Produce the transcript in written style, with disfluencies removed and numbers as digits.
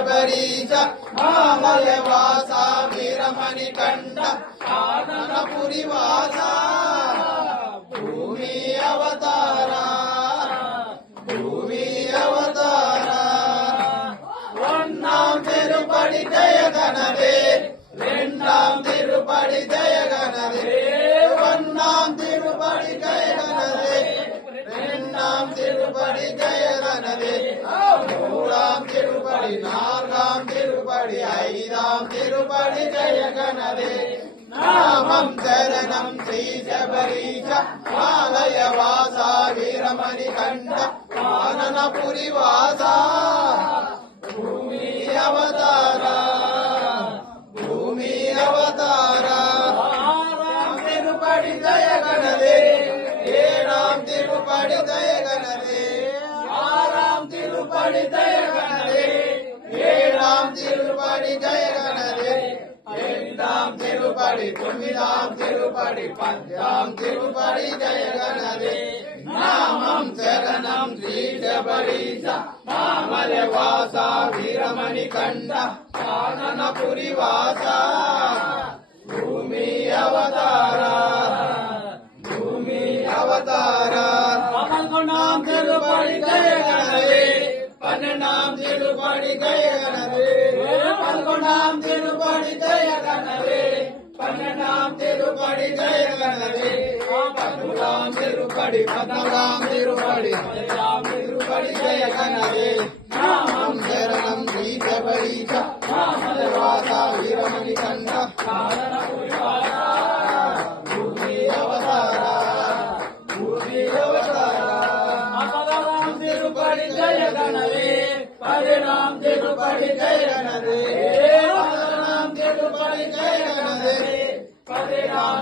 శబరీశ ఆలయవాస వీరమణి కండ ఆననపురి వాస భూమి అవతార భూమి అవతార ஒன்னாம் திருப்படி ஜெயகணவே இரண்டாம் திருப்படி ஜெயகணவே ஒன்னாம் திருப்படி ஜெயகணவே இரண்டாம் திருப்படி ஜெயகணவே மூணாம் திருப்படி நான்காம் திருப்படி ஐந்தாம் திருப்படி ஜெயகணவே நாமம் சரணம் ஸ்ரீ శబరీశ ఆలయవాస వీరమణి కండ ఆననపురి వాస భూమి అవతార భూమి అవతార ఆరాం తిరుపడి జయగణదే ఏడాం తిరుపడి జయగణదే ఆరాం తిరుపడి జయగణదే ఏడాం తిరుపడి జయగణదే ఎనిమిదాం తిరుపడి తొమ్మిదాం తిరుపడి పద్యాం తిరుపడి జయగణదే నామం శరణం శ్రీ శబరీశ ఆలయవాస వీరమణి కండ ఆననపురి వాస భూమి అవతార భూమి అవతార పదకొండాం తిరుపడి జయగణదే పన్నెండాం తిరుపడి జయగణదే పదకొండాం తిరుపడి జయగణదే పన్నెండాం తిరుపడి జయగణదే పదమూడాం తిరుపడి పద్నాలుగాం తిరుపడి పదిహేడాం తిరుపడి జయగణదే నామం శరణం శ్రీ శబరీశ ఆలయవాస వీరమణి కండ ఆననపురి వాస భూమి అవతార భూమి అవతార పదహారాం తిరుపడి జయగణదే పదిహేడాం తిరుపడి జయగణదే పదహారాం తిరుపడి జయగణదే పదిహేడాం